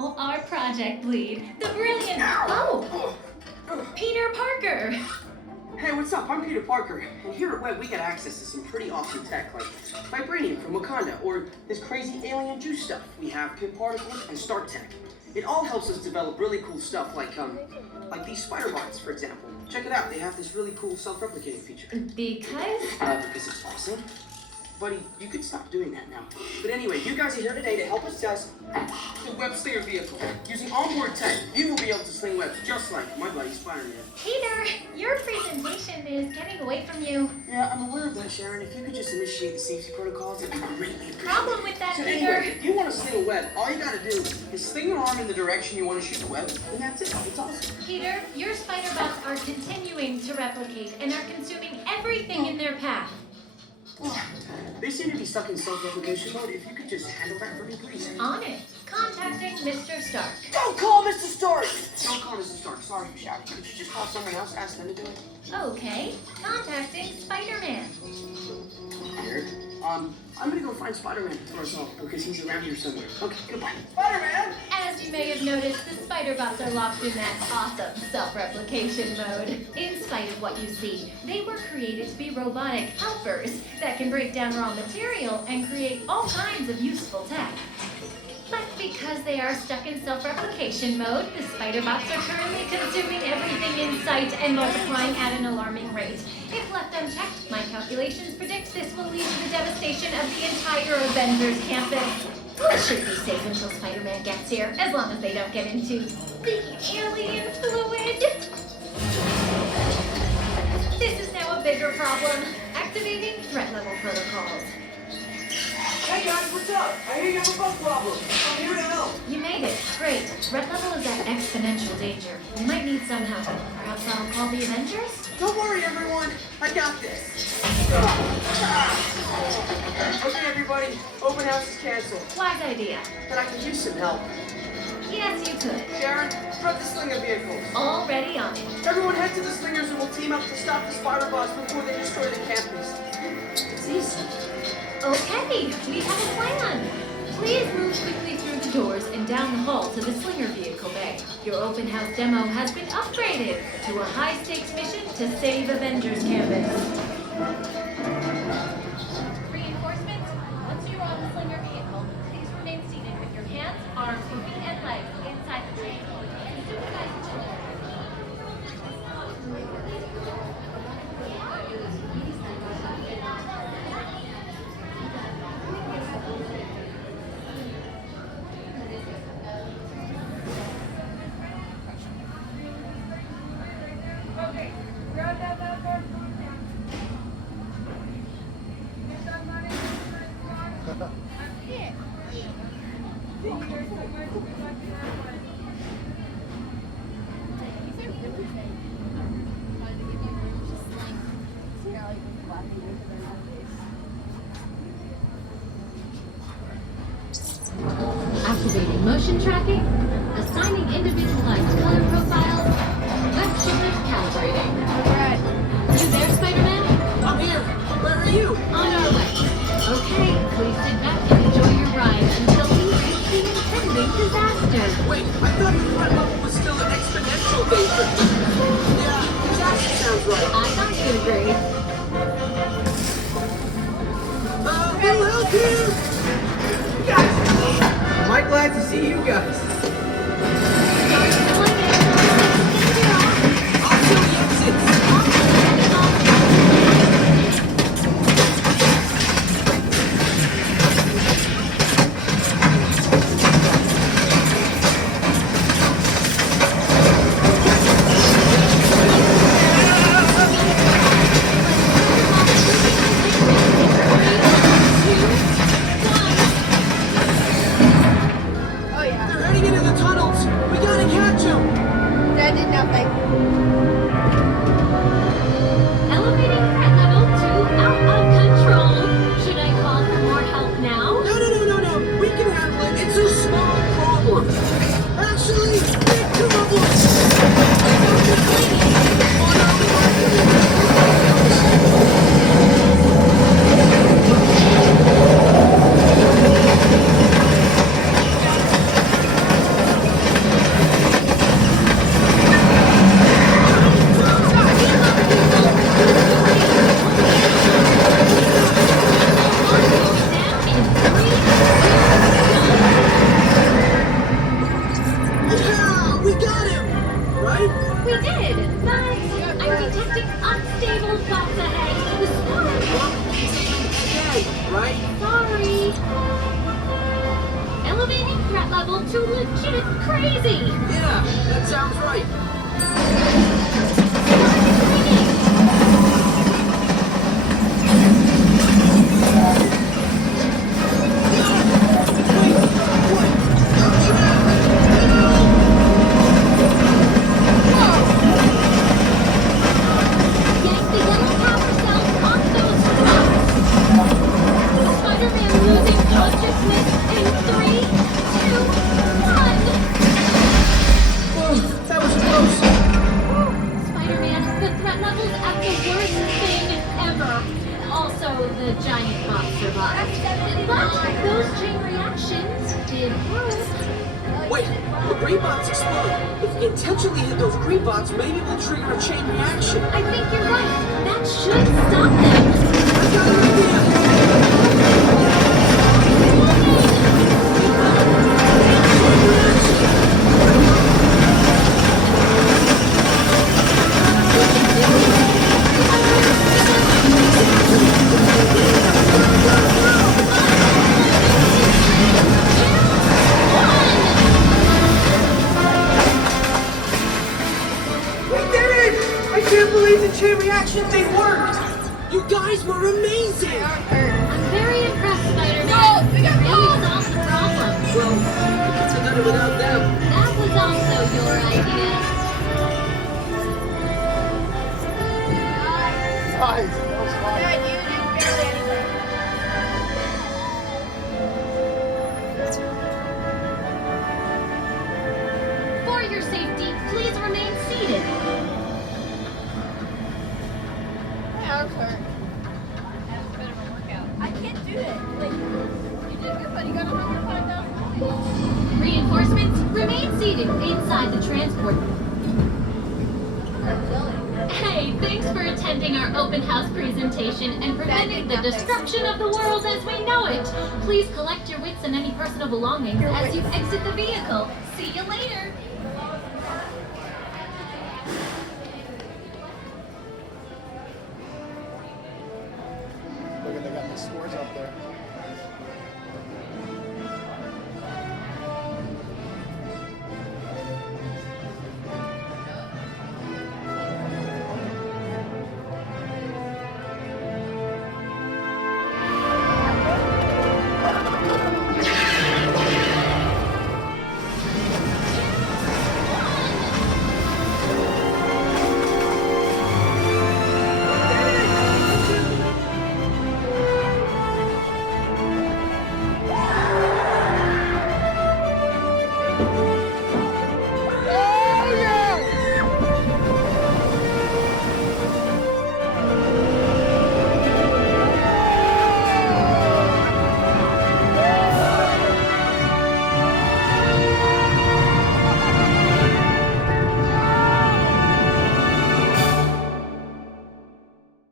now our project lead, the brilliant... Oh! Peter Parker! Hey, what's up? I'm Peter Parker, and here at WEB we get access to some pretty awesome tech, like vibranium from Wakanda, or this crazy alien juice stuff. We have pin particles and Stark tech. It all helps us develop really cool stuff, like these spider bots, for example. Check it out. They have this really cool self-replicating feature. Because it's awesome. Buddy, you could stop doing that now. But anyway, you guys are here today to help us test the WEB Slinger vehicle. Using onboard tech, you will be able to sling webs just like my buddy Spider-Man. Peter, your presentation is getting away from you. Yeah, I'm aware of that, Sharon. If you could just initiate the safety protocols, it'd be greatly appreciated. Problem with that, so Peter. Anyway, if you want to sling a web, all you gotta do is sling your arm in the direction you want to shoot the web, and that's it. It's awesome. Peter, your spider bots are continuing to replicate and are consuming everything in their path. They seem to be stuck in self-replication mode. If you could just handle that for me, please. On it. Contacting Mr. Stark. Don't call Mr. Stark! Don't call Mr. Stark. Sorry, you shouted. Could you just call someone else, ask them to do it? Okay. Contacting Spider-Man. Weird. I'm gonna go find Spider-Man for us all, because he's around here somewhere. Okay, goodbye. Spider-Man! As you may have noticed, the spider bots are locked in that awesome self-replication mode. In spite of what you see, they were created to be robotic helpers that can break down raw material and create all kinds of useful tech. But because they are stuck in self-replication mode, the spider bots are currently consuming everything in sight and multiplying at an alarming rate. If left unchecked, my calculations predict this will lead to the devastation of the entire Avengers Campus. We should be safe until Spider-Man gets here, as long as they don't get into the alien fluid. This is now a bigger problem. Activating threat level protocols. Hey guys, what's up? I hear you have a bug problem. I'm here to help. You made it. Great. Threat level is at exponential danger. We might need some help. Perhaps I'll call the Avengers? Don't worry, everyone. I got this. Okay, everybody. Open house is canceled. Wise idea. But I could use some help. Yes, you could. Sharon, prep the Slinger vehicles. Already on it. Everyone head to the Slingers and we'll team up to stop the spider bots before they destroy the campus. It's easy. Okay, we have a plan. Please move quickly through the doors and down the hall to the Slinger vehicle bay. Your open house demo has been upgraded to a high-stakes mission to save Avengers Campus. Reinforcements, once you're on the Slinger vehicle, please remain seated with your hands, arms, feet, and legs inside the train. And supervise each other. Activating motion tracking, assigning individualized color profiles, web shoulders calibrating. Alright. You there, Spider-Man? I'm here. Where are you? On our way. Okay, please sit back and enjoy your ride until we reach the impending disaster. Wait, I thought the threat level was still an exponential danger. Yeah, disaster sounds right. I thought you agreed. We'll help you! Am I glad to see you guys? Start slinging. I'll show you exits. They're heading into the threat level to legit crazy. Yeah, that sounds right. The giant box survived. But those chain reactions did work. Wait, the green bots exploded. If we intentionally hit those green bots, maybe we'll trigger a chain reaction. I think you're right. That should stop them. I got an chain reaction, they worked! You guys were amazing! I'm very impressed, Spider-Man. No, we got really solved the problem. Well, we could have done it without them. That was also your idea. Nice, that was fun. Yeah, you did barely anything. For your safety, please remain seated. That was hurt. That was a bit of a workout. I can't do that. Like, you did good, but you got 105,000 points. Reinforcements, remain seated inside the transport. Hey, thanks for attending our open house presentation and preventing the destruction of the world as we know it. Please collect your wits and any personal belongings as you exit the vehicle. See you later. Look at, they got the scores up there.